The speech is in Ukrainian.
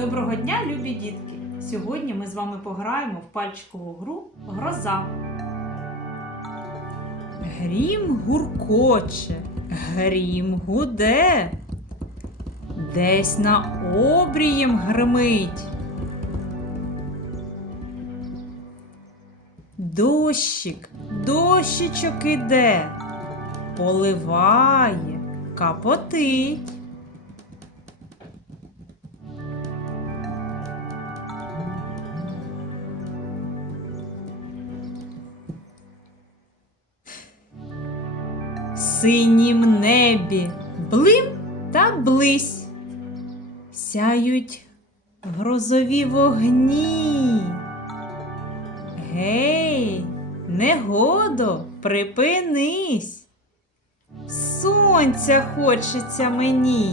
Доброго дня, любі дітки! Сьогодні ми з вами пограємо в пальчикову гру Гроза. Грім гуркоче, грім гуде. Десь на обрієм гримить. Дощик, дощичок іде, поливає, капотить. Синім небі блим та близь, сяють грозові вогні. Гей, негодо, припинись, сонця хочеться мені.